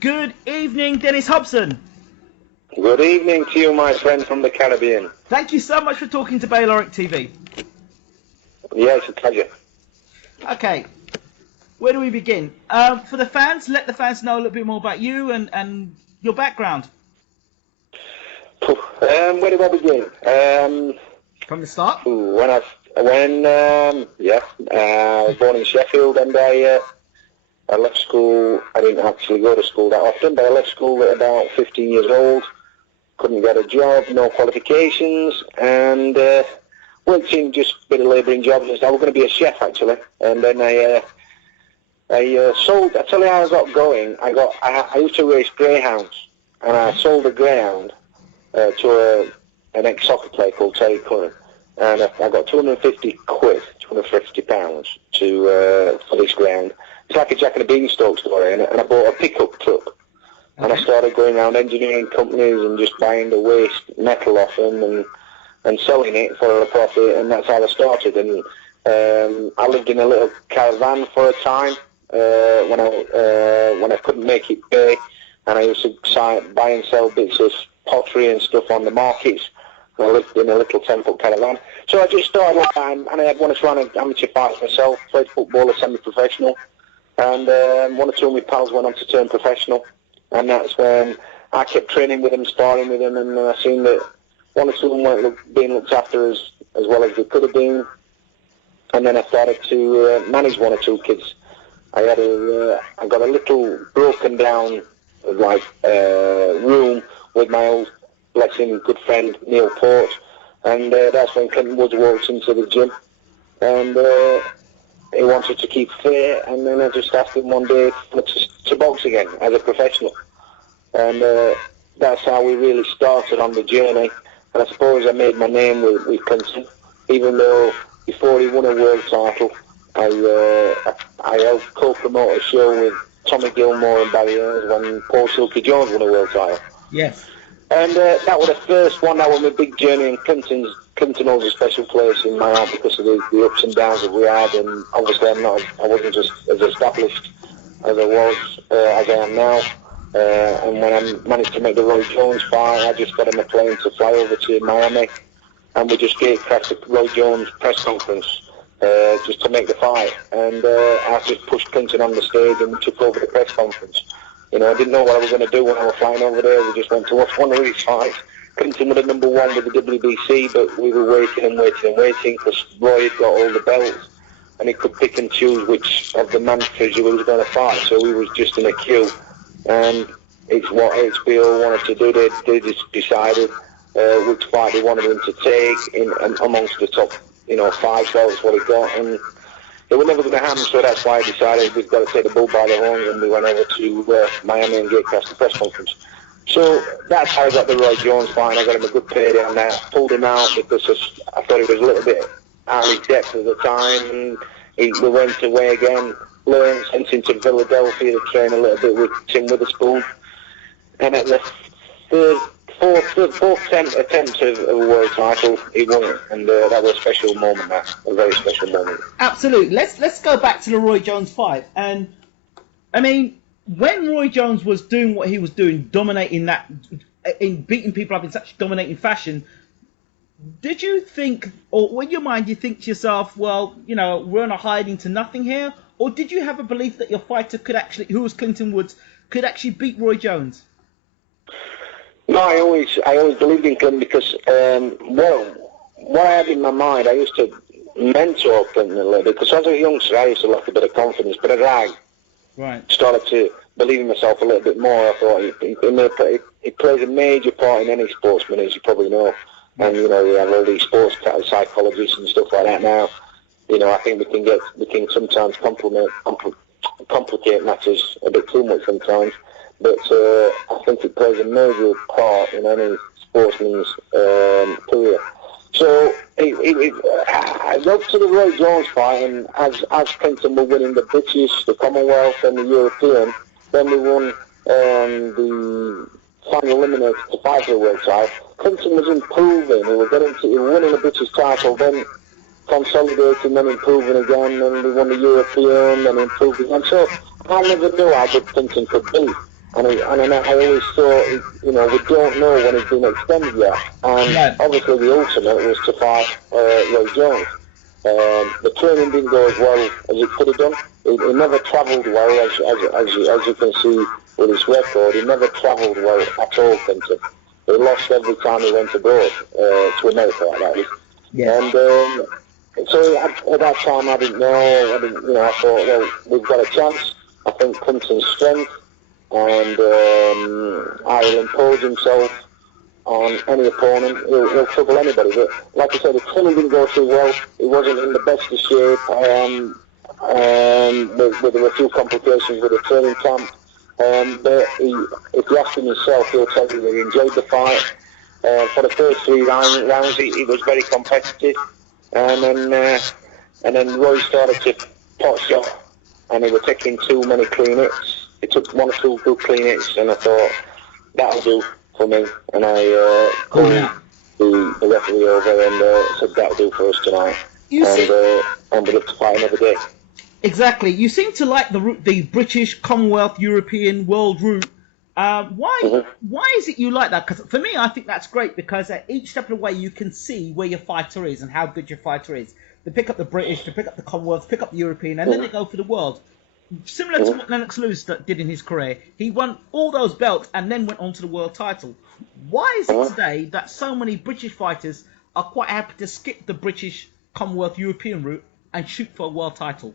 Good evening, Dennis Hobson. Good evening to you, my friend from the Caribbean. Thank you so much for talking to Bayloric TV. Yeah, it's a pleasure. Okay, where do we begin? For the fans, let the fans know a little bit more about you and your background. Where do I begin? From the start? I was born in Sheffield, and I left school. I didn't actually go to school that often, but I left school at about 15 years old. Couldn't get a job, no qualifications, and worked in just a bit of labouring jobs. I was going to be a chef, actually, and then I sold. I tell you how I got going. I used to race greyhounds, and I sold a greyhound to an ex-soccer player called Terry Cullen, and I got 250 quid, 250 pounds for this greyhound. It's like a Jack and the Beanstalk story, and I bought a pickup truck. And I started going around engineering companies and just buying the waste metal off them and selling it for a profit, and that's how I started. And I lived in a little caravan for a time when I couldn't make it pay, and I used to buy and sell bits of pottery and stuff on the markets. I lived in a little 10-foot caravan. So I just started like that, and I had one or two amateur fights myself, played football as semi-professional, and one or two of my pals went on to turn professional. And that's when I kept training with them, sparring with them, and I seen that one or two of them weren't being looked after as well as they could have been. And then I started to manage one or two kids. I got a little broken down room with my old, bless him, good friend Neil Port, and that's when Clinton Woods walked into the gym, and he wanted to keep fit, and then I just asked him one day to box again as a professional. And that's how we really started on the journey. And I suppose I made my name with Clinton, even though before he won a world title, I helped co-promote a show with Tommy Gilmore and Barry Earns when Paul Silky Jones won a world title. Yes. And that was the first one. That was my big journey, and Clinton holds a special place in my heart because of the ups and downs that we had. And obviously I wasn't just as established as I was, as I am now. And when I managed to make the Roy Jones fight, I just got on a plane to fly over to Miami, and we just gatecrashed the Roy Jones press conference just to make the fight. And I just pushed Clinton on the stage, and we took over the press conference. You know, I didn't know what I was going to do when I was flying over there. We just went to watch one of these fights. Clinton was the number one with the WBC, but we were waiting because Roy had got all the belts, and he could pick and choose which of the managers he was going to fight. So we was just in a queue. And it's what HBO wanted to do. They just decided which fight they wanted him to take in amongst the top, 5 belts what he got, and they were never going to happen. So that's why I decided we've got to take the bull by the horns, and we went over to Miami and gatecrashed the press conference. So that's how I got the Roy Jones fight. I got him a good payday on that. Pulled him out because I thought he was a little bit out of his depth at the time, and we went away again. Learned, sent him to Philadelphia to train a little bit with Tim Witherspoon, and at the fourth attempt of a world title, he won it, and that was a special moment. A very special moment. Absolutely. Let's go back to the Roy Jones fight, and I mean, when Roy Jones was doing what he was doing, dominating that, in beating people up in such dominating fashion, did you think, or in your mind, you think to yourself, well, we're on a hiding to nothing here? Or did you have a belief that your fighter could actually, who was Clinton Woods, could actually beat Roy Jones? No, I always believed in Clinton because, what I had in my mind, I used to mentor Clinton a little bit, because as a youngster, I used to lack a bit of confidence, but as I started to believe in myself a little bit more, I thought it plays a major part in any sportsman, as you probably know. And, we have all these sports psychologists and stuff like that now. I think we can sometimes complicate matters a bit too much sometimes, but I think it plays a major part in any sportsman's career. So I got to the Roy Jones fight, and as Clinton were winning the British, the Commonwealth, and the European, then we won the final eliminator to fight for the world title. Clinton was improving. He was winning the British title, then consolidating, then improving again, and we won the European, and improved again. So I never knew how good Clinton could be. And I always thought, we don't know when it's been extended yet. And obviously the ultimate was to fight Roy Jones. The training didn't go as well as it could have done. He never travelled well, as you can see with his record. He never travelled well at all, Clinton. He lost every time he went abroad, to America, that is. Yes. And so at that time I didn't know. I thought, well, we've got a chance. I think Clinton's strength, and he'll impose himself on any opponent. He'll trouble anybody. But like I said, the training didn't go too well. He wasn't in the best of shape. There were a few complications with the training camp. But if you ask him himself, he'll tell you that he enjoyed the fight. For the first 3 rounds, he was very competitive. And then Roy started to pot shot, and they were taking too many clean hits. He took 1 or 2 good clean hits, and I thought, that'll do for me. And I called the referee over and said, that'll do for us tonight. And we'll have to fight another day. Exactly. You seem to like the British, Commonwealth, European, world route. Why is it you like that? Because for me, I think that's great, because at each step of the way you can see where your fighter is and how good your fighter is. They pick up the British, they pick up the Commonwealth, pick up the European, and then they go for the world. Similar to what Lennox Lewis did in his career. He won all those belts and then went on to the world title. Why is it today that so many British fighters are quite happy to skip the British, Commonwealth, European route and shoot for a world title?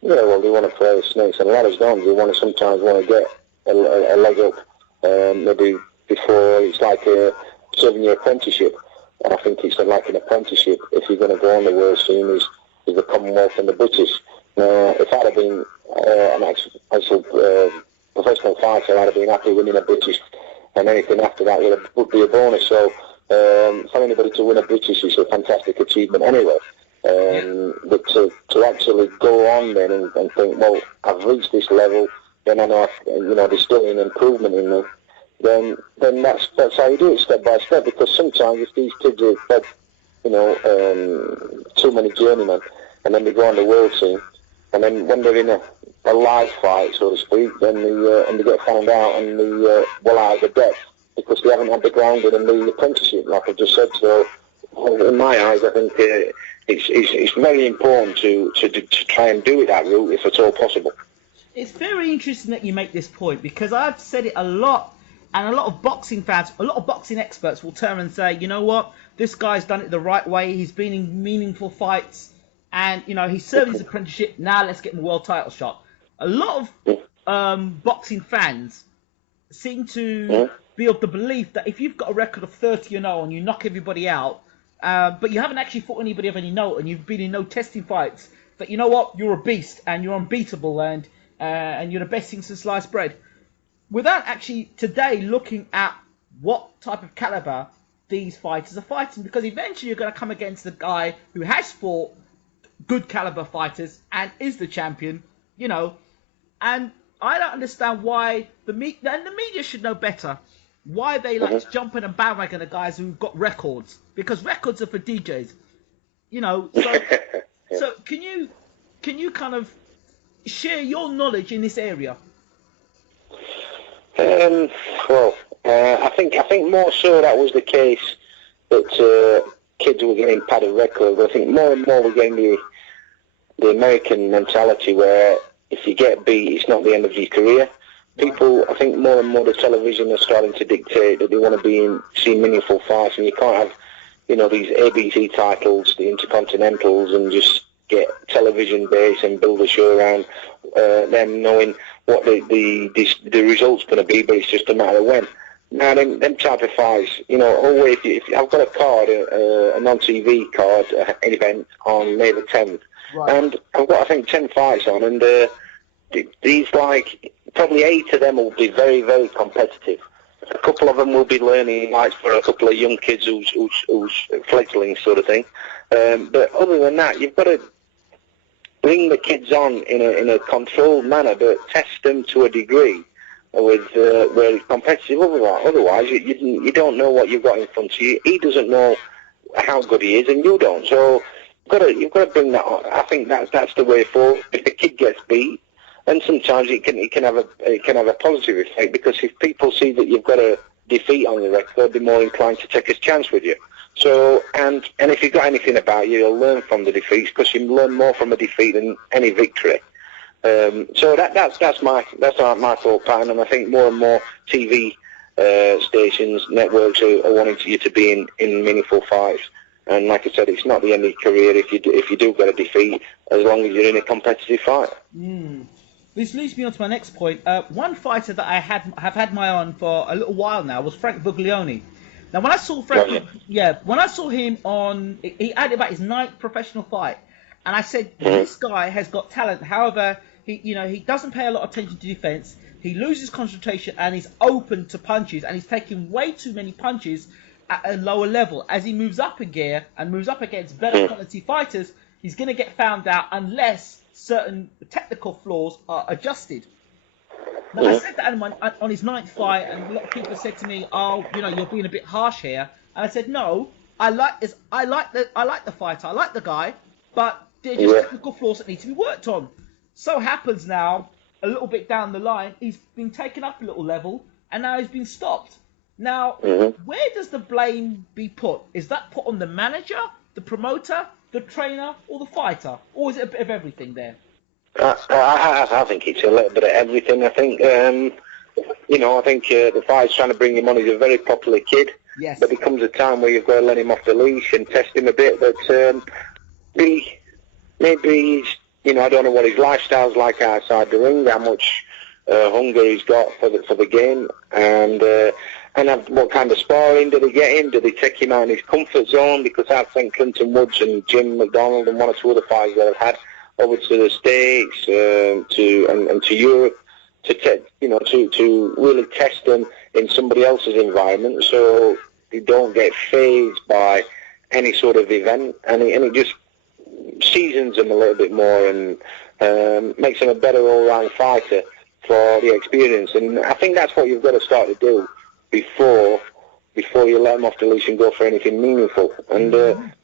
Yeah, well, they want to play snakes and ladders, don't they? They sometimes want to get a leg up, maybe before. It's like serving your apprenticeship. And I think it's like an apprenticeship. If you're going to go on the world scene, is the Commonwealth and the British. If I'd have been an actual professional fighter, I'd have been happy winning a British, and anything after that would be a bonus. So for anybody to win a British is a fantastic achievement anyway. But to actually go on then and think, well, I've reached this level, then I know there's still an improvement in me. Then that's how you do it, step by step. Because sometimes if these kids are fed, too many journeymen, and then they go on the world scene, and then when they're in a live fight, so to speak, then they get found out and they well out of the depth because they haven't had the grounding and the apprenticeship, like I just said. So in my eyes, I think it's very important to try and do it that route if at all possible. It's very interesting that you make this point, because I've said it a lot, and a lot of boxing fans, a lot of boxing experts will turn and say, you know what, this guy's done it the right way, he's been in meaningful fights, and he's served his apprenticeship, now let's get him a world title shot. A lot of boxing fans seem to be of the belief that if you've got a record of 30-0 and you knock everybody out, but you haven't actually fought anybody of any note, and you've been in no testing fights, that you know what, you're a beast and you're unbeatable and you're the best thing since sliced bread. Without actually today looking at what type of caliber these fighters are fighting, because eventually you're going to come against the guy who has fought good caliber fighters and is the champion, and I don't understand why the media should know better, why they like to jump in and bandwagon the guys who've got records, because records are for DJs, so can you kind of share your knowledge in this area? I think more so that was the case that kids were getting padded records. I think more and more we're getting the American mentality where if you get beat, it's not the end of your career. People, I think more and more the television are starting to dictate that they want to see meaningful fights, and you can't have, these ABC titles, the Intercontinentals, and just get television base and build a show around them knowing what the result's going to be, but it's just a matter of when. Now, them type of fights, if I've got a card, a non-TV card, an event on May the 10th, and I've got, I think, 10 fights on, and these, probably 8 of them will be very, very competitive. A couple of them will be learning, for a couple of young kids who's fledgling sort of thing. But other than that, you've got to bring the kids on in a controlled manner, but test them to a degree with where it's competitive. Otherwise, you don't know what you've got in front of you. He doesn't know how good he is, and you don't. So you've got to bring that on. I think that's the way forward. If the kid gets beat, And sometimes it can have a positive effect, because if people see that you've got a defeat on your record, they'll be more inclined to take a chance with you. So, and if you've got anything about you, you'll learn from the defeats, because you learn more from a defeat than any victory. So that's my thought pattern, and I think more and more TV stations, networks are wanting you to be in meaningful fights. And like I said, it's not the end of your career if you do get a defeat, as long as you're in a competitive fight. This leads me on to my next point. One fighter that I have had my eye on for a little while now was Frank Buglioni. Now, when I saw when I saw him he had about his 9th professional fight, and I said, this guy has got talent. However, he doesn't pay a lot of attention to defense. He loses concentration and he's open to punches, and he's taking way too many punches at a lower level. As he moves up a gear and moves up against better quality fighters, he's going to get found out unless certain technical flaws are adjusted. Now, I said that on his 9th fight, and a lot of people said to me, "Oh, you're being a bit harsh here." And I said, "No, I like the fighter, I like the guy, but there are just technical flaws that need to be worked on." So happens now, a little bit down the line, he's been taken up a little level, and now he's been stopped. Now, where does the blame be put? Is that put on the manager, the promoter, the trainer, or the fighter? Or is it a bit of everything there? I think it's a little bit of everything. I think, I think the fighter's trying to bring him on. He's a very popular kid. Yes. But there comes a time where you've got to let him off the leash and test him a bit. But maybe he's, I don't know what his lifestyle's like outside the ring, how much hunger he's got for the game, and what kind of sparring do they get him? Do they take him out in his comfort zone? Because I've sent Clinton Woods and Jim McDonald and one or two other fighters that I've had over to the States, to Europe, to really test them in somebody else's environment, so they don't get fazed by any sort of event, and it just seasons them a little bit more and makes them a better all-round fighter for the experience. And I think that's what you've got to start to do before you let him off the leash and go for anything meaningful. And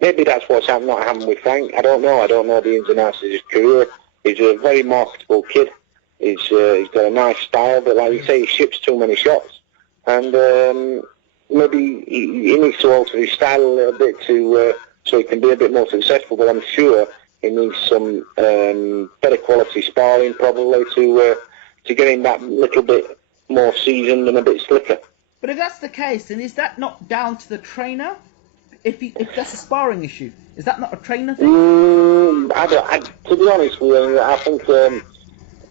maybe that's what's not happening with Frank. I don't know the ins and outs of his career. He's a very marketable kid. He's got a nice style, but like you say, he ships too many shots. And maybe he needs to alter his style a little bit so he can be a bit more successful. But I'm sure he needs some better quality sparring probably to get him that little bit more seasoned and a bit slicker. But if that's the case, then is that not down to the trainer? If that's a sparring issue, is that not a trainer thing? To be honest with you, I think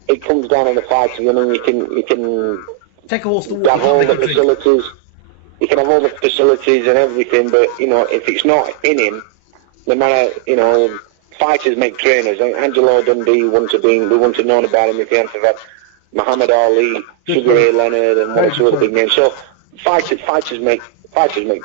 it comes down to the fighting. You can take a horse to water. Have all the facilities. You can have all the facilities and everything, but if it's not in him, no matter fighters make trainers. Angelo Dundee wouldn't have known about him if he hadn't have had Muhammad Ali, Sugar Ray Leonard, and one or two other big names. So fighters make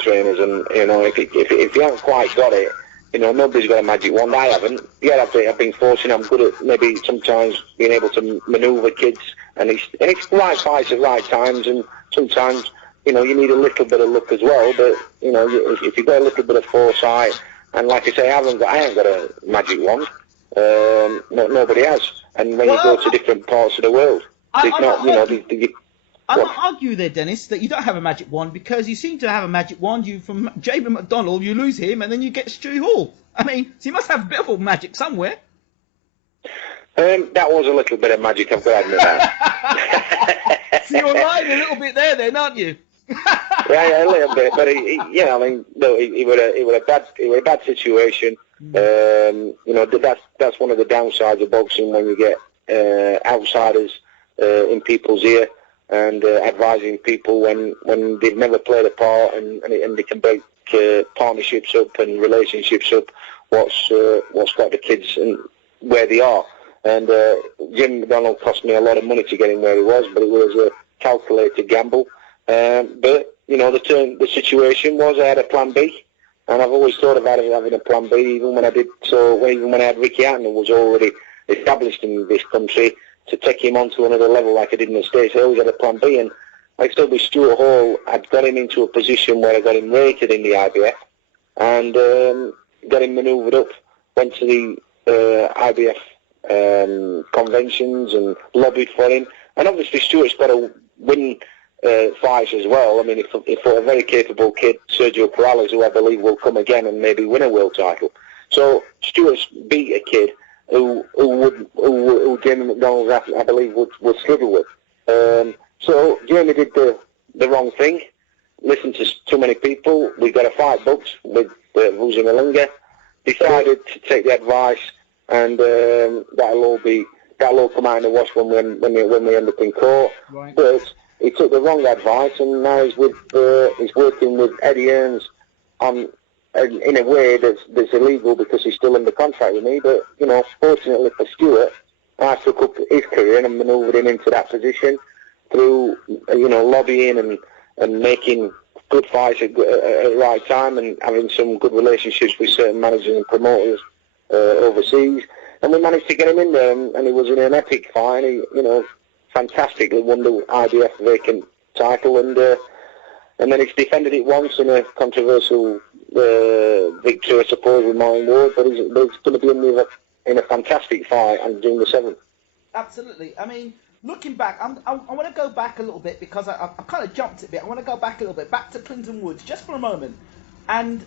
trainers, and if you haven't quite got it, nobody's got a magic wand. I haven't. Yeah, I've been fortunate. I'm good at maybe sometimes being able to manoeuvre kids, and it's right fights at right times, and sometimes you need a little bit of luck as well. But if you've got a little bit of foresight, and like I say, I haven't got a magic wand. Nobody has. And when you go to different parts of the world, I'm not arguing there, Dennis, that you don't have a magic wand, because you seem to have a magic wand. From Jamie McDonald, you lose him, and then you get Stewie Hall. I mean, so you must have a bit of magic somewhere. That was a little bit of magic, I've got to admit that. So you're lying a little bit there, then, aren't you? Yeah, a little bit, but it was a bad situation. That's one of the downsides of boxing, when you get outsiders in people's ear and advising people when they've never played a part, and they can break partnerships up and relationships up. What's got the kids and where they are. And Jim McDonald cost me a lot of money to get him where he was, but it was a calculated gamble. But the situation was I had a plan B. And I've always thought about having a plan B, even when I had Ricky Hatton, who was already established in this country, to take him on to another level like I did in the States. I always had a plan B, and like I said with Stuart Hall, I'd got him into a position where I got him rated in the IBF, and got him manoeuvred up, went to the IBF conventions and lobbied for him. And obviously Stuart's got to win fights as well. I mean, he fought a very capable kid, Sergio Perales, who I believe will come again and maybe win a world title. So Stuart's beat a kid who Jamie McDonald, I believe, would struggle with. So Jamie did the wrong thing. Listened to too many people. We got a fight booked with Vuzi Malinga. Decided to take the advice, and that'll all come out in the wash when we end up in court. Right. But he took the wrong advice, and now he's working with Eddie Earns in a way that's illegal because he's still under contract with me. But fortunately for Stuart, I took up his career and manoeuvred him into that position through lobbying and making good fights at the right time and having some good relationships with certain managers and promoters overseas. And we managed to get him in there, and he was in an epic fight. He, fantastically won the IBF vacant title, and then he's defended it once in a controversial victory, I suppose, with Martin Ward. But he's going to be in a fantastic fight on June the 7th. Absolutely. I mean, looking back, I want to go back a little bit because I kind of jumped a bit. I want to go back a little bit, back to Clinton Woods, just for a moment. And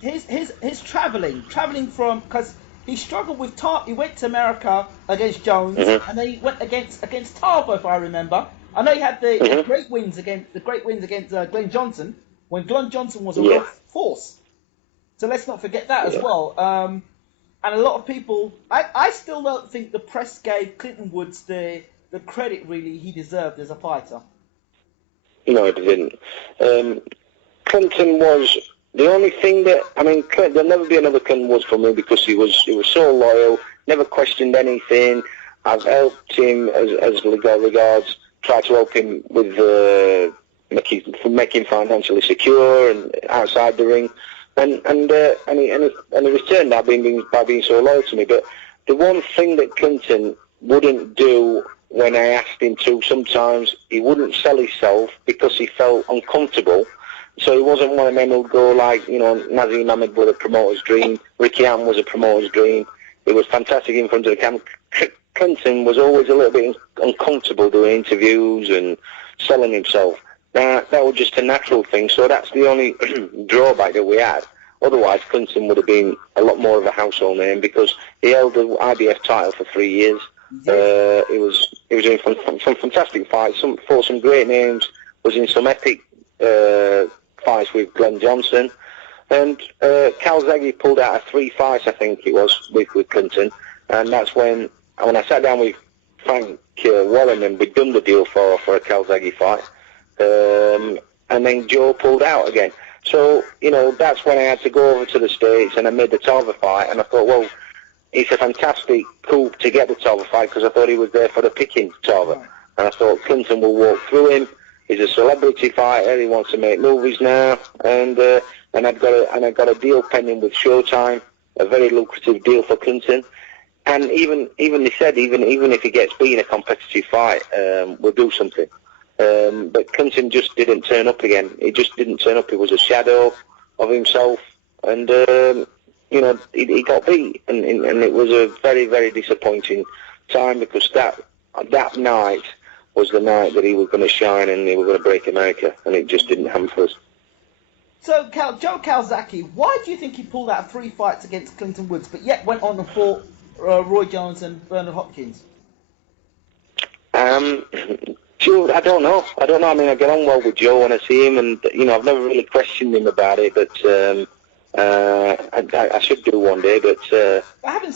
his travelling from, because he struggled with he went to America against Jones, and then he went against Tarver, if I remember. I know he had the great wins against Glenn Johnson, when Glenn Johnson was a real force. So let's not forget that as well. And a lot of people, I still don't think the press gave Clinton Woods the credit really he deserved as a fighter. No, it didn't. Clinton was the only thing that, there'll never be another Clinton Woods for me because he was so loyal, never questioned anything. I've helped him as regards, tried to help him with making financially secure and outside the ring. And he returned that by being so loyal to me. But the one thing that Clinton wouldn't do when I asked him to, sometimes he wouldn't sell himself because he felt uncomfortable. So he wasn't one of them who'd go like, Nazim Ahmed was a promoter's dream, Ricky Ham was a promoter's dream. He was fantastic in front of the camera. Clinton was always a little bit uncomfortable doing interviews and selling himself. That was just a natural thing, so that's the only drawback that we had. Otherwise, Clinton would have been a lot more of a household name because he held the IBF title for 3 years. He was doing some fantastic fights, fought some great names, was in some epic fights with Glenn Johnson. And Calzaghe pulled out of 3 fights, I think it was, with Clinton. And that's when I sat down with Frank Warren and we'd done the deal for a Calzaghe fight. And then Joe pulled out again. So, that's when I had to go over to the States and I made the Tarver fight. And I thought, well, it's a fantastic coup to get the Tarver fight because I thought he was there for the picking, Tarver. And I thought Clinton will walk through him. He's a celebrity fighter. He wants to make movies now. And I got a deal pending with Showtime, a very lucrative deal for Clinton. And even they said, even if he gets beaten a competitive fight, we'll do something. But Clinton just didn't turn up again. He just didn't turn up. He was a shadow of himself, and he got beat, and it was a very, very disappointing time because that night was the night that he was going to shine and he was going to break America, and it just didn't happen for us. So Joe Calzaghe, why do you think he pulled out 3 fights against Clinton Woods, but yet went on and fought Roy Jones and Bernard Hopkins? Joe, I don't know. I get on well with Joe when I see him, and I've never really questioned him about it. But I should do one day. But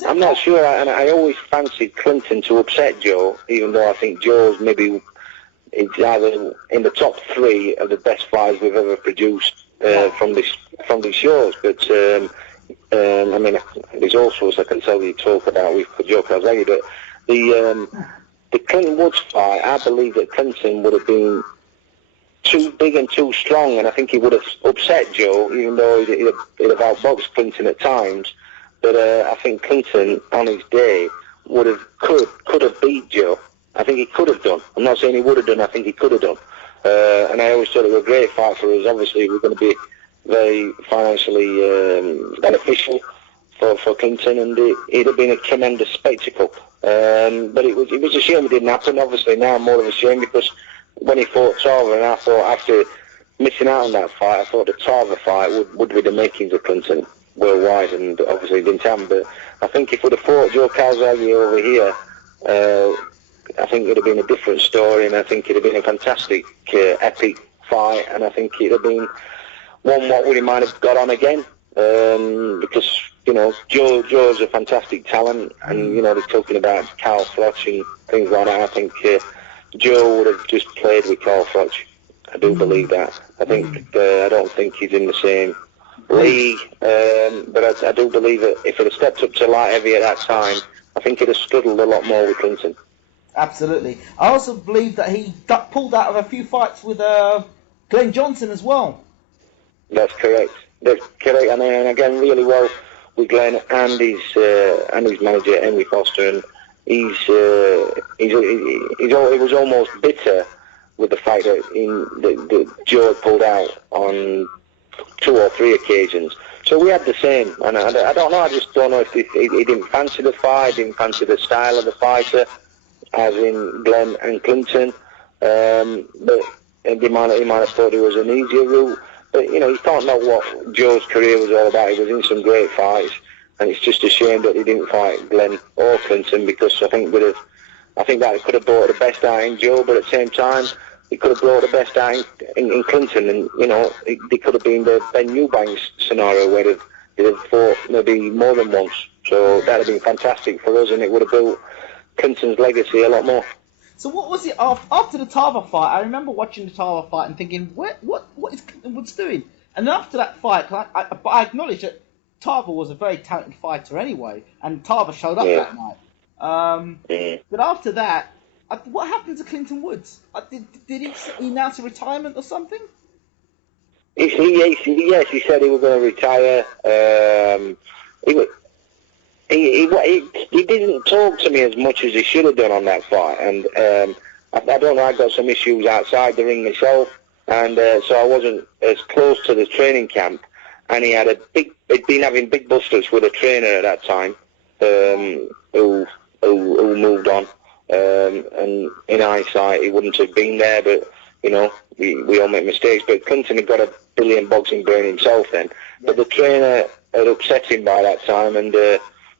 I'm not sure. And I always fancied Clinton to upset Joe, even though I think Joe's maybe either in the top 3 of the best fighters we've ever produced from these shows. But there's all sorts I can tell you talk about with Joe Calzaghe, but the Clinton Woods fight, I believe that Clinton would have been too big and too strong, and I think he would have upset Joe, even though he'd have outboxed Clinton at times. But I think Clinton, on his day, could have beat Joe. I think he could have done. I'm not saying he would have done. I think he could have done. And I always thought it was a great fight for us. Obviously, we're going to be very financially beneficial. for Clinton, and it'd have been a tremendous spectacle. But it was a shame it didn't happen. Obviously now more of a shame, because when he fought Tarver, and I thought after missing out on that fight, I thought the Tarver fight would be the makings of Clinton worldwide, and obviously it didn't happen. But I think if we'd have fought Joe Calzaghe over here, I think it'd have been a different story, and I think it'd have been a fantastic, epic fight, and I think it'd have been one what we might have got on again, because, you know, Joe's a fantastic talent, and, you know, they're talking about Carl Froch and things like that. I think Joe would have just played with Carl Froch. I do believe that. I think I don't think he's in the same league, but I do believe that if it had stepped up to light heavy at that time, I think he'd have struggled a lot more with Clinton. Absolutely. I also believe that he got pulled out of a few fights with Glenn Johnson as well. That's correct. And again, really well with Glenn and his manager Henry Foster, and he was almost bitter with the fact that Joe pulled out on 2 or 3 occasions. So we had the same, and I don't know. I just don't know if he didn't fancy the fight, didn't fancy the style of the fighter, as in Glenn and Clinton. But he might have thought it was an easier route. But, you know, you can't know what Joe's career was all about. He was in some great fights, and it's just a shame that he didn't fight Glenn or Clinton, because I think that could have brought the best out in Joe, but at the same time, it could have brought the best out in Clinton, and, you know, it could have been the Ben Eubanks scenario where they'd have fought maybe more than once. So that would have been fantastic for us, and it would have built Clinton's legacy a lot more. So what was it after the Tarver fight? I remember watching the Tarver fight and thinking, what is Clinton Woods doing? And after that fight, I acknowledge that Tarver was a very talented fighter anyway, and Tarver showed up that night. But after that, what happened to Clinton Woods? Did he announce a retirement or something? Yes, he said he was going to retire. He didn't talk to me as much as he should have done on that fight, and I don't know, I got some issues outside the ring myself, and so I wasn't as close to the training camp, and he'd been having big busters with a trainer at that time, who moved on, and in hindsight he wouldn't have been there, but, you know, we all make mistakes, but Clinton had got a brilliant boxing brain himself then, but the trainer had upset him by that time, and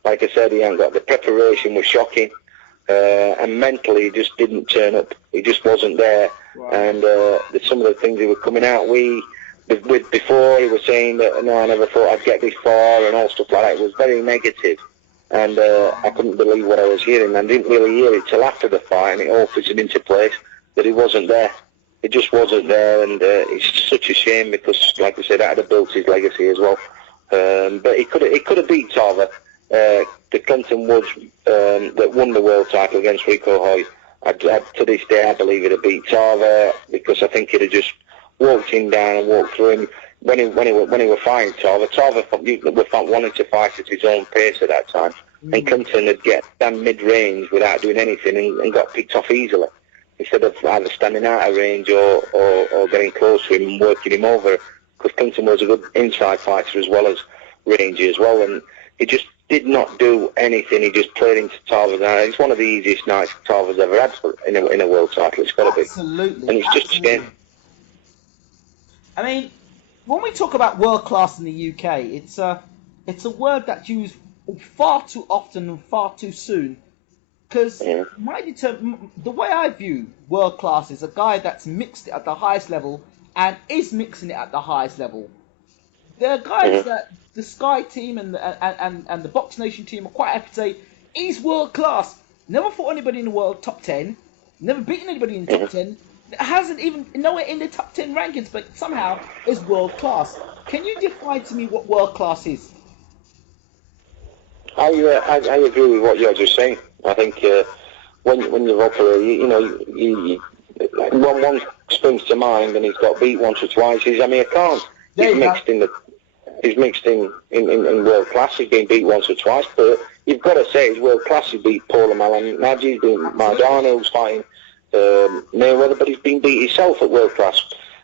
like I said, he hadn't got the preparation, was shocking, and mentally he just didn't turn up. He just wasn't there. Wow. And some of the things he were coming out with before, he was saying that, no, I never thought I'd get this far, and all stuff like that. It was very negative, and I couldn't believe what I was hearing. I didn't really hear it till after the fight, and it all fitted into place that he wasn't there. It just wasn't there, and it's such a shame, because, like I said, that had built his legacy as well. But he could have beat Tarver. The Clinton Woods that won the world title against Rico Hoy, to this day I believe he'd have beat Tarver, because I think he'd have just walked him down and walked through him when he was fighting Tarver. Tarver wanted to fight at his own pace at that time, and Clinton would get down mid-range without doing anything and got picked off easily, instead of either standing out of range or getting close to him and working him over, because Clinton was a good inside fighter as well as rangy as well, and he just did not do anything. He just played into Tarver's night. It's one of the easiest nights Tarver's ever had in a world title. It's got to be. Absolutely. And it's just a shame. I mean, when we talk about world class in the UK, it's a word that's used far too often and far too soon. Because the way I view world class is a guy that's mixed it at the highest level and is mixing it at the highest level. There are guys that the Sky team and the Box Nation team are quite happy to say he's world class. Never fought anybody in the world top 10, never beaten anybody in the top 10, hasn't even nowhere in the top 10 rankings, but somehow is world class. Can you define to me what world class is? I agree with what you're just saying. I think when you've operated, one springs to mind, and he's got beat once or twice. He's Amir Khan. He's mixed in world class. He's been beat once or twice, but you've got to say he's world class. He beat Paul Malignaggi, he's beat Maidana, who's fighting Mayweather, but he's been beat himself at world class.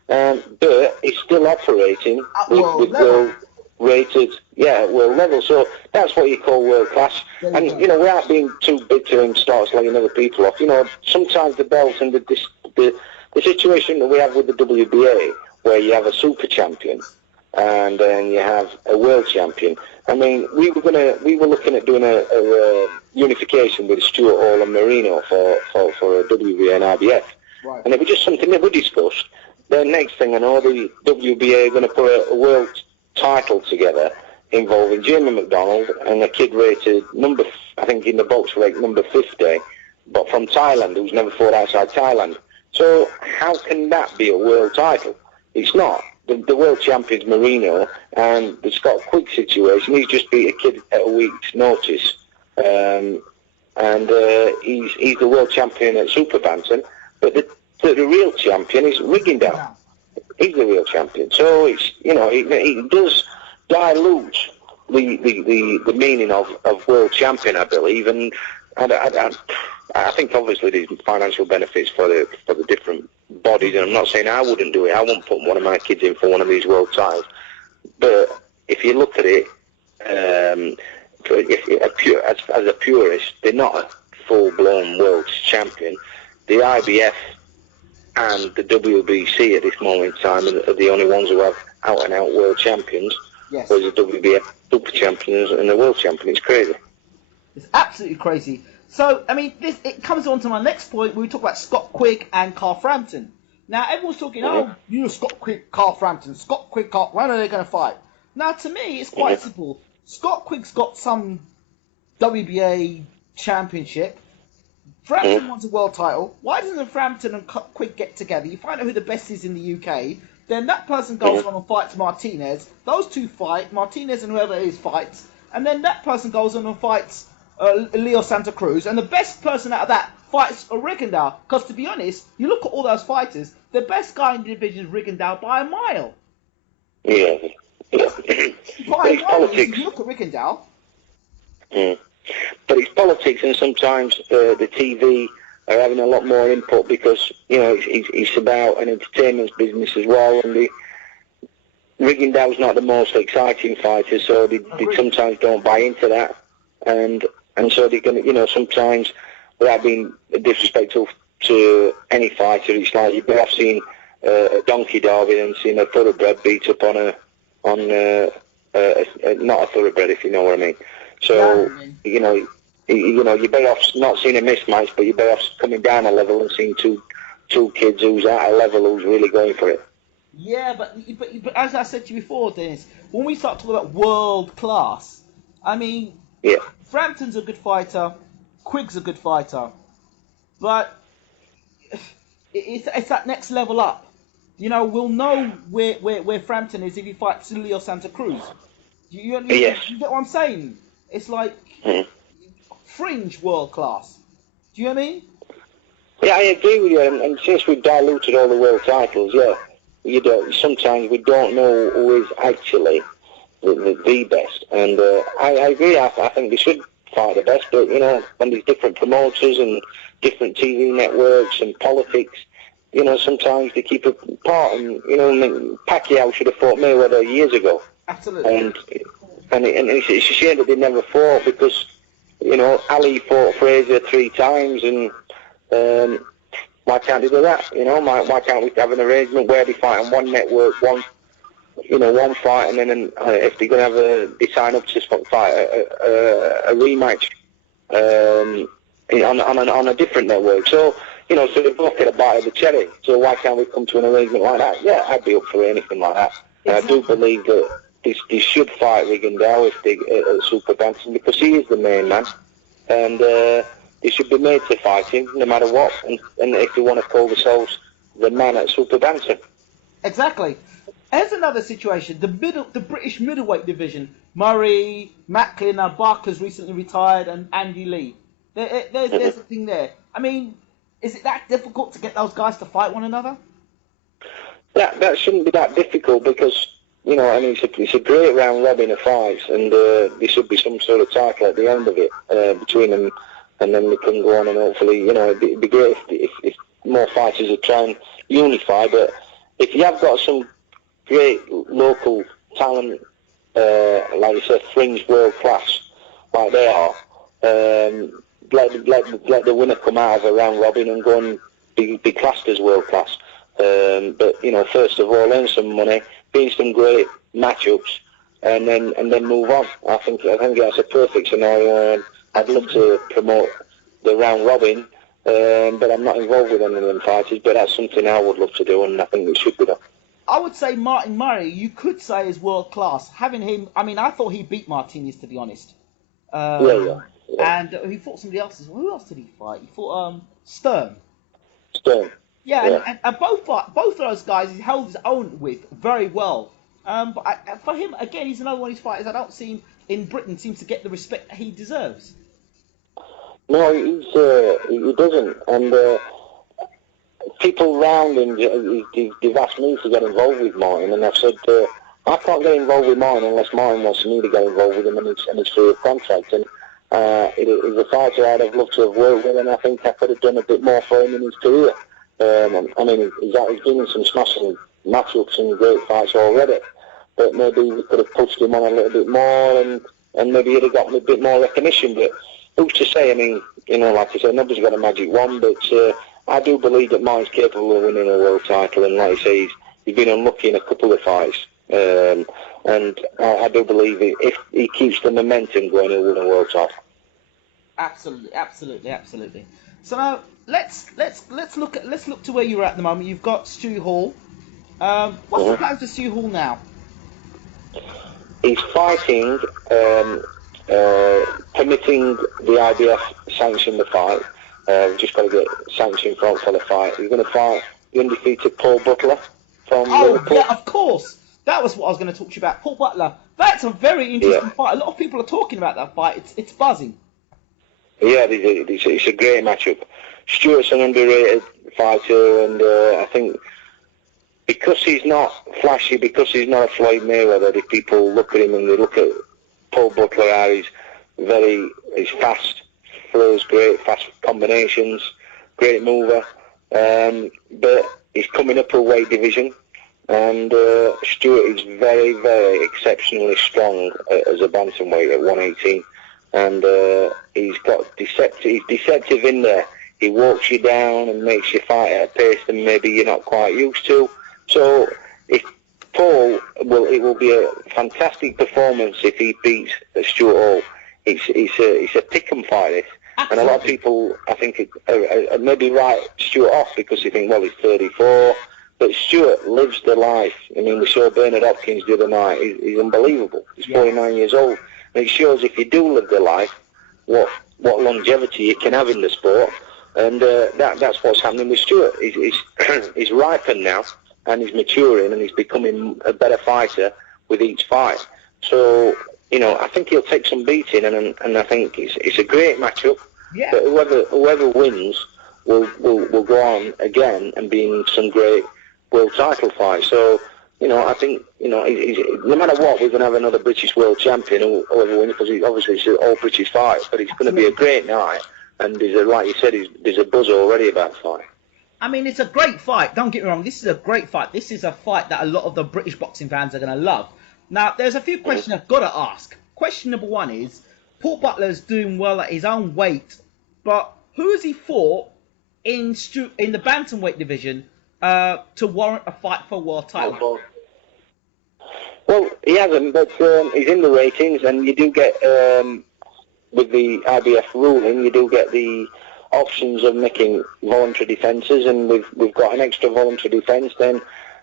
But he's still operating with world. rated, at world level. So that's what you call world class. And, you know, without being too big to him, start slagging other people off, you know, sometimes the belts and the situation that we have with the WBA, where you have a super champion and then you have a world champion. I mean, we were looking at doing a unification with Stuart Hall and Marino for a WBA and IBF. Right. And it was just something that we discussed. The next thing I know, the WBA are going to put a world title together involving Jamie McDonald and a kid rated I think in the box rate number 50, but from Thailand, who's never fought outside Thailand. So how can that be a world title? It's not. The world champion's Marino, and the Scott Quick situation, he's just beat a kid at a week's notice. And he's the world champion at Super Bantam, but the real champion is Rigondeaux. He's the real champion. So it's, you know, it does dilute the meaning of world champion, I believe, and I think obviously there's financial benefits for the different bodies, and I'm not saying I wouldn't do it. I wouldn't put one of my kids in for one of these world titles. But if you look at it, as a purist, they're not a full-blown world champion. The IBF and the WBC at this moment in time are the only ones who have out-and-out world champions. Yes. Whereas the WBF super champions and the world champion, it's crazy. It's absolutely crazy. So, I mean, it comes on to my next point where we talk about Scott Quigg and Carl Frampton. Now, everyone's talking, you know, Scott Quigg, Carl Frampton, Scott Quigg, when are they going to fight? Now, to me, it's quite simple. Scott Quigg's got some WBA championship. Frampton wants a world title. Why doesn't Frampton and Quigg get together? You find out who the best is in the UK. Then that person goes on and fights Martinez. Those two fight. Martinez and whoever it is fights. And then that person goes on and fights Leo Santa Cruz. And the best person out of that fights Rigondeaux. Because to be honest, you look at all those fighters, the best guy in the division is Rigondeaux by a mile. Yeah. By a mile, if you look at Rigondeaux. But it's politics, and sometimes the TV are having a lot more input because, you know, it's about an entertainment business as well, and Rigondeaux's not the most exciting fighter, so they sometimes don't buy into that, and so they're going to, you know, sometimes, without being disrespectful to any fighter, it's like you've been seen a donkey derby and seen a thoroughbred beat up on not a thoroughbred, if you know what I mean. So, you know, you're better off not seeing a mismatch, but you're better off coming down a level and seeing two kids who's at a level who's really going for it. Yeah, but as I said to you before, Dennis, when we start talking about world class, I mean, Frampton's a good fighter, Quigg's a good fighter, but it's that next level up. You know, we'll know where Frampton is if he fights Leo Santa Cruz. You get what I'm saying? It's like fringe world class. Do you know what I mean? Yeah, I agree with you. And since we've diluted all the world titles, sometimes we don't know who is actually the best. And I agree. I think they should fight the best. But, you know, when there's different promoters and different TV networks and politics, you know, sometimes they keep it apart. And, you know, Pacquiao should have fought Mayweather years ago. Absolutely. And it's a shame that they never fought because, you know, Ali fought Frazier 3 times, and why can't they do that? You know, why can't we have an arrangement where they fight on one network, one fight, and then if they're going to they sign up to fight a rematch on a different network. So, you know, so they both get a bite of the cherry. So why can't we come to an arrangement like that? Yeah, I'd be up for anything like that. And I do believe that they should fight Rigondeaux if they at Super Bantam, because he is the main man, and they should be made to fight him no matter what, and if they want to call themselves the man at Super Bantam. Exactly. Here's another situation: the British middleweight division. Murray, Macklin, Barker's recently retired, and Andy Lee. There's a thing there. I mean, is it that difficult to get those guys to fight one another? That shouldn't be that difficult because, you know, I mean, it's a great round robin of fights, and there should be some sort of title at the end of it between them, and then we can go on and hopefully, you know, it'd be great if more fighters would try and unify. But if you have got some great local talent like you said, fringe world class, like they are, let the winner come out of a round robin and go and be classed as world class. But first of all, earn some money, be in some great matchups, and then move on. I think that's a perfect scenario. I'd love to promote the round robin, but I'm not involved with any of them fighters. But that's something I would love to do, and I think it should be done. I would say Martin Murray, you could say, is world class. Having him, I mean, I thought he beat Martinez, to be honest. Yeah. And he fought somebody else as well. Who else did he fight? He fought Stern. Stern. Yeah. And both of those guys he held his own with very well. But for him, again, he's another one of these fighters I don't see him in Britain seems to get the respect that he deserves. No, he doesn't. And people round him, they've asked me to get involved with Martin, and I've said, I can't get involved with Martin unless Martin wants me to get involved with him and it's free of contract. And he's a fighter I'd have loved to have worked with, and I think I could have done a bit more for him in his career. I mean, he's been in some smashing matchups and great fights already, but maybe we could have pushed him on a little bit more, and maybe he'd have gotten a bit more recognition. But who's to say? I mean, like I said, nobody's got a magic wand, but I do believe that Martin's capable of winning a world title, and like I say, he's been unlucky in a couple of fights. And I do believe if he keeps the momentum going, he'll win a world title. Absolutely. So now let's look to where you're at the moment. You've got Stu Hall. What's the plans for Stu Hall now? He's fighting, permitting the IBF sanction the fight. We've just got to get sanction for the fight. He's going to fight the undefeated Paul Butler from Liverpool. Yeah, of course. That was what I was going to talk to you about. Paul Butler. That's a very interesting fight. A lot of people are talking about that fight. It's buzzing. Yeah, it's a great matchup. Stuart's an underrated fighter, and I think because he's not flashy, because he's not a Floyd Mayweather, if people look at him and they look at Paul Butler, he's fast, throws great, fast combinations, great mover, but he's coming up a weight division, and Stuart is very, very exceptionally strong as a bantamweight at 118, and he's deceptive in there. He walks you down and makes you fight at a pace that maybe you're not quite used to. So if Paul it will be a fantastic performance if he beats Stuart Hall. It's a pick 'em fight, this. And a lot of people, I think, maybe write Stuart off because they think, well, he's 34. But Stuart lives the life. I mean, we saw Bernard Hopkins the other night. He's unbelievable. He's 49 years old. And it shows if you do live the life, what longevity you can have in the sport. And that's what's happening with Stuart. He's ripened now, and he's maturing, and he's becoming a better fighter with each fight. So, I think he'll take some beating, and I think it's a great matchup. Yeah. But whoever wins will go on again and be in some great world title fights. So, I think, no matter what, we're going to have another British world champion whoever wins, because obviously it's an all-British fight, but it's going to be a great night. And like you said, there's a buzz already about the fight. I mean, it's a great fight. Don't get me wrong. This is a great fight. This is a fight that a lot of the British boxing fans are going to love. Now, there's a few questions I've got to ask. Question number one is, Paul Butler's doing well at his own weight, but who has he fought in the bantamweight division to warrant a fight for a world title? Well, he hasn't, but he's in the ratings, and you do get... with the IBF ruling, you do get the options of making voluntary defences, and we've got an extra voluntary defence. Then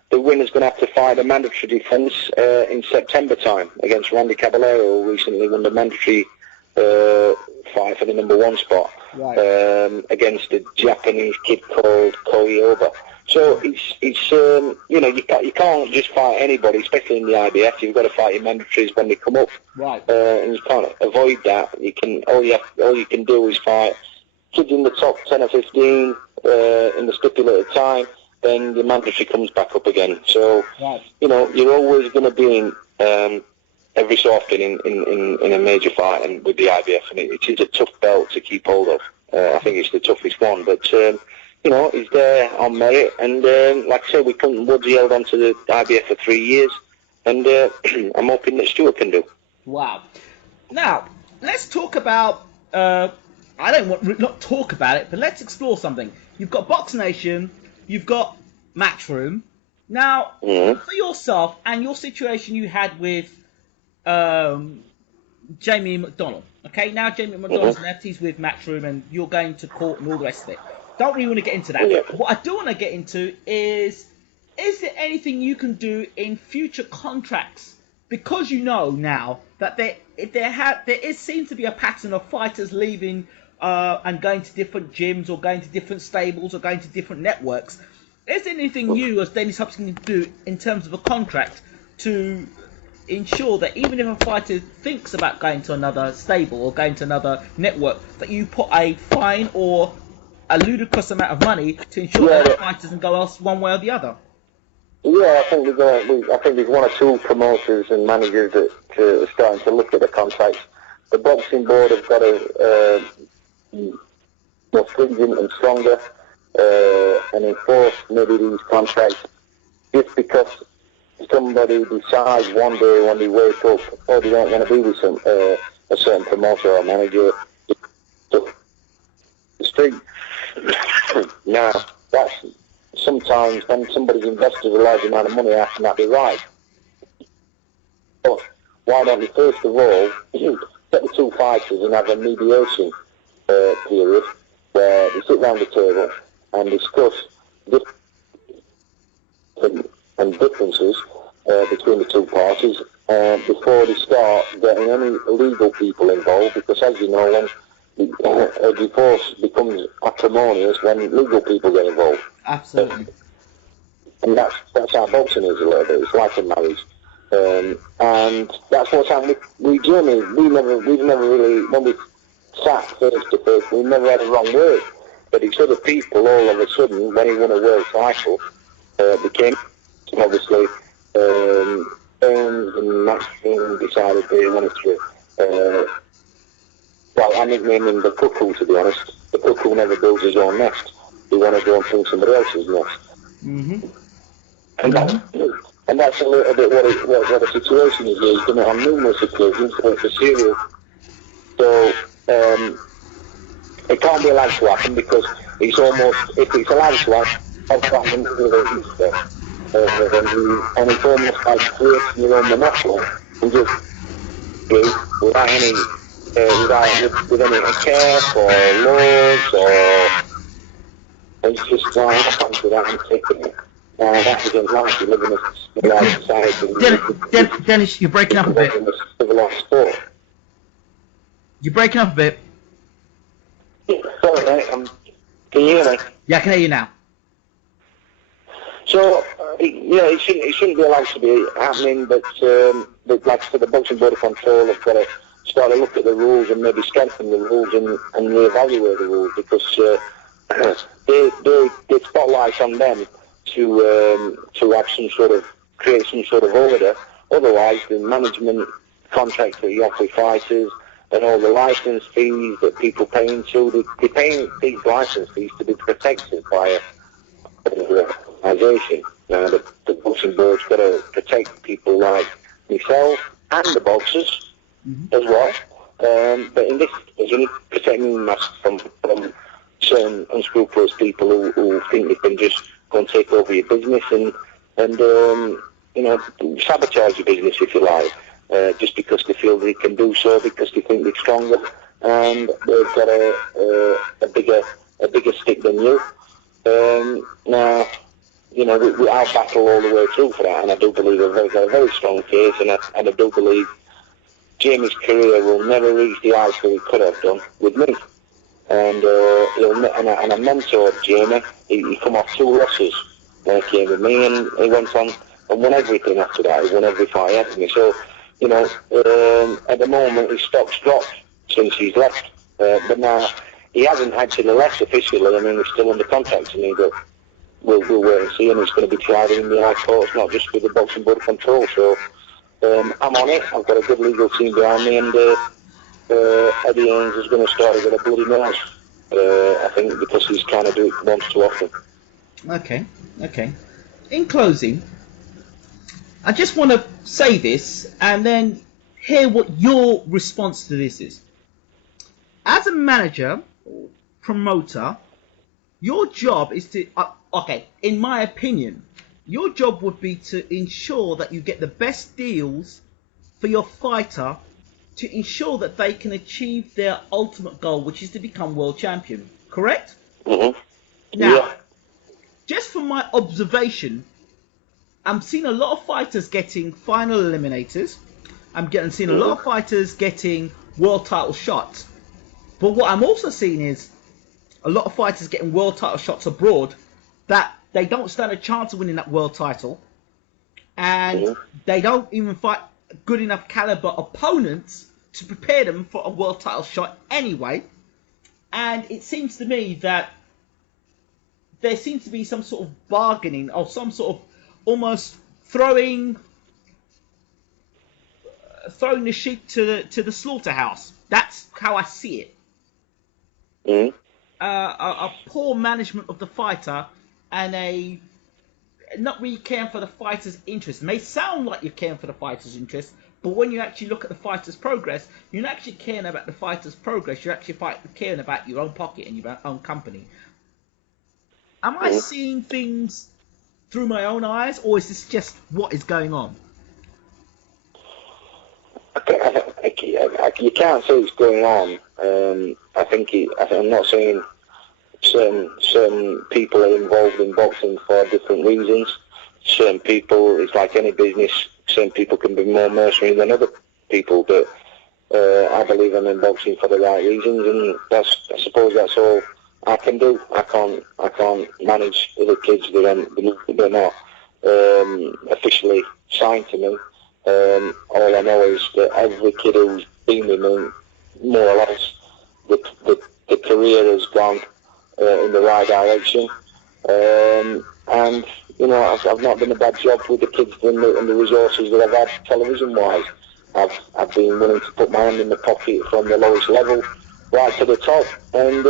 the winner's going to have to fight a mandatory defence in September time against Randy Caballero, who recently won the mandatory fight for the #1 spot against a Japanese kid called Koyoba. So it's you can't just fight anybody, especially in the IBF. You've got to fight your mandatories when they come up, and you can't avoid that. All you can do is fight kids in the top 10 or 15 in the stipulated time. Then the mandatory comes back up again. So you're always going to be in every so often in a major fight, and with the IBF, and it is a tough belt to keep hold of. I think it's the toughest one, but. He's there on merit, and like I said, Woodsy held on to the IBF for 3 years, and I'm hoping that Stuart can do. Wow. Now, let's talk about, I don't want, not talk about it, but let's explore something. You've got Box Nation, you've got Matchroom. Now, for yourself and your situation you had with Jamie McDonald, okay? Now Jamie McDonald's left, he's with Matchroom, and you're going to court and all the rest of it. Don't really want to get into that. Yeah. What I do want to get into is there anything you can do in future contracts? Because you know now that there seems to be a pattern of fighters leaving and going to different gyms or going to different stables or going to different networks. Is there anything you as Dennis Hobson can do in terms of a contract to ensure that even if a fighter thinks about going to another stable or going to another network, that you put a fine or a ludicrous amount of money to ensure that the fighter doesn't go else one way or the other? Yeah, I think there's one or two promoters and managers that are starting to look at the contracts. The boxing board have got a more stringent and stronger and enforce maybe these contracts, just because somebody decides one day when they wake up, oh, they don't want to be with a certain promoter or manager. The street. Now, that's sometimes when somebody's invested a large amount of money, how can that be right? But why don't we first of all get the two fighters and have a mediation period where they sit round the table and discuss differences between the two parties before they start getting any legal people involved, because as you know, when a divorce becomes acrimonious when legal people get involved. Absolutely. And that's how boxing is a little bit. It's like a marriage. And that's what's happened with Jamie. We've never really, when we sat face to face, we never had a wrong word. But it's other people all of a sudden, when he won a world title, became, obviously, Burns and Maxine decided they wanted to, well, I nicknamed him the cuckoo, to be honest. The cuckoo never builds his own nest. He wanted to go and find somebody else's nest. Mm-hmm. And that's a little bit what the situation is. He's done it on numerous occasions, so it's a serial. So, it can't be allowed to happen, because it's almost, if it's allowed to happen, and it's almost like creating your own monopoly and just without any with any care or laws, or it's just flying up onto that and taking it. That isn't right. You live in a civilized society. Dennis, you're breaking up a bit. In a civilized sport. You're breaking up a bit. Sorry, mate. Can you hear me? Yeah, I can hear you now. So, it shouldn't be allowed to be happening, but like I said, the Boxing Board of Control have got to start to look at the rules and maybe strengthen the rules and reevaluate the rules, because they spotlight on them to have some sort of, create some sort of order. Otherwise, the management contracts that you have with fighters and all the license fees that people pay into, they're paying these license fees to be protected by an organisation. The boxing board's got to protect people like myself and the boxers as well. But in this case, you need to protect us from certain unscrupulous people who think they can just go and take over your business and sabotage your business, if you like, just because they feel they can do so, because they think they're stronger and they've got a bigger stick than you. Now, I'll battle all the way through for that, and I do believe I've got a very strong case, and I do believe Jamie's career will never reach the heights that he could have done with me. And I mentored Jamie. He come off 2 losses when he came with me, and he went on and won everything after that. He won every fight after me. So, at the moment his stock's dropped since he's left. But now he hasn't actually left officially. I mean, he's still under contract to me, but we'll wait and see. And he's going to be tried in the High Courts, not just with the Boxing Board of Control. So I'm on it. I've got a good legal team behind me, and Eddie Haynes is going to start to get a bloody nose, I think, because he's trying to do it once too often. Okay. In closing, I just want to say this and then hear what your response to this is. As a manager, or promoter, your job is to, okay, in my opinion, your job would be to ensure that you get the best deals for your fighter to ensure that they can achieve their ultimate goal, which is to become world champion. Correct? Mm-hmm. Now, Yeah. just from my observation, I'm seeing a lot of fighters getting final eliminators. I'm seeing a lot of fighters getting world title shots. But what I'm also seeing is a lot of fighters getting world title shots abroad that they don't stand a chance of winning that world title. And they don't even fight good enough caliber opponents to prepare them for a world title shot anyway. And it seems to me that there seems to be some sort of bargaining or some sort of almost throwing the sheep to the slaughterhouse. That's how I see it. A poor management of the fighter and a not really caring for the fighter's interest. It may sound like you're caring for the fighter's interest, but when you actually look at the fighter's progress, you're not actually caring about the fighter's progress. You're actually caring about your own pocket and your own company. Am I seeing things through my own eyes, or is this just what is going on? You can't say it's going on. I'm not saying certain people are involved in boxing for different reasons. Certain people, it's like any business, certain people can be more mercenary than other people, but I believe I'm in boxing for the right reasons, and I suppose that's all I can do. I can't manage other kids that they're not officially signed to me. All I know is that every kid who's been with me, more or less, the career has gone in the right direction. And I've not done a bad job with the kids and the resources that I've had television-wise. I've been willing to put my hand in the pocket from the lowest level right to the top. And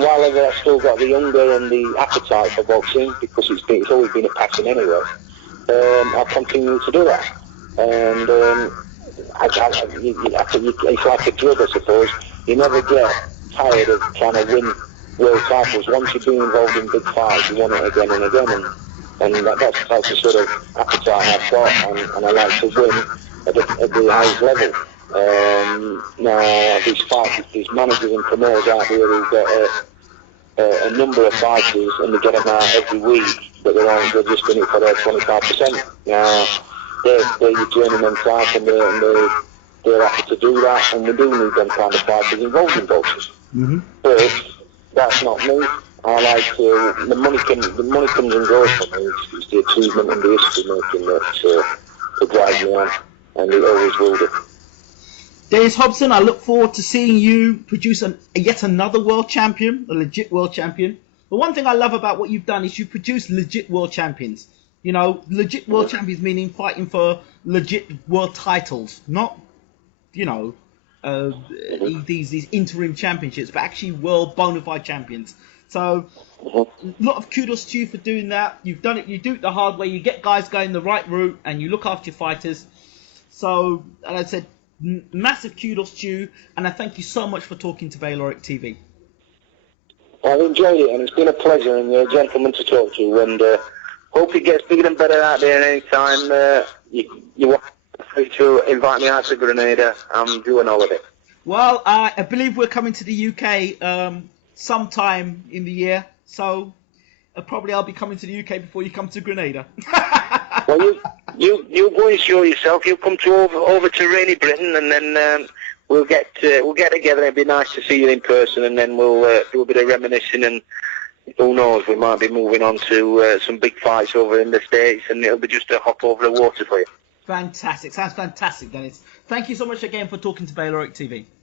while I've still got the hunger and the appetite for boxing, because it's always been a passion anyway, I'll continue to do that. And it's like a drug, I suppose. You never get tired of trying to win world titles. Once you've been involved in big fights, you want it again and again. And that's the sort of appetite I've got, and I like to win at the highest level. Now, these managers and promoters out there who've got a number of fighters and they get them out every week, but they're just in it for their 25%. Now, they're your journeyman type, and they're happy to do that, and we do need them kind of fighters involved in boxing. But that's not me. I like to, the money comes and goes for me. It's the achievement and the history making that drives me on, and it always will do. Dennis Hobson, I look forward to seeing you produce yet another world champion, a legit world champion. The one thing I love about what you've done is you produce legit world champions. You know, legit world champions meaning fighting for legit world titles, not, these interim championships, but actually world bona fide champions. So, a lot of kudos to you for doing that. You've done it. You do it the hard way. You get guys going the right route, and you look after your fighters. So, as I said, massive kudos to you, and I thank you so much for talking to Bayloric TV. I've enjoyed it, and it's been a pleasure, and you're a gentleman to talk to, and hope it gets bigger and better out there any time. You want to invite me out to Grenada. I'm doing all of it. Well, I believe we're coming to the UK sometime in the year, so probably I'll be coming to the UK before you come to Grenada. Well, you go and show yourself. You come over to rainy Britain, and then we'll get together. It'd be nice to see you in person, and then we'll do a bit of reminiscing, and who knows, we might be moving on to some big fights over in the States, and it'll be just a hop over the water for you. Fantastic. Sounds fantastic, Dennis. Thank you so much again for talking to Bayloric TV.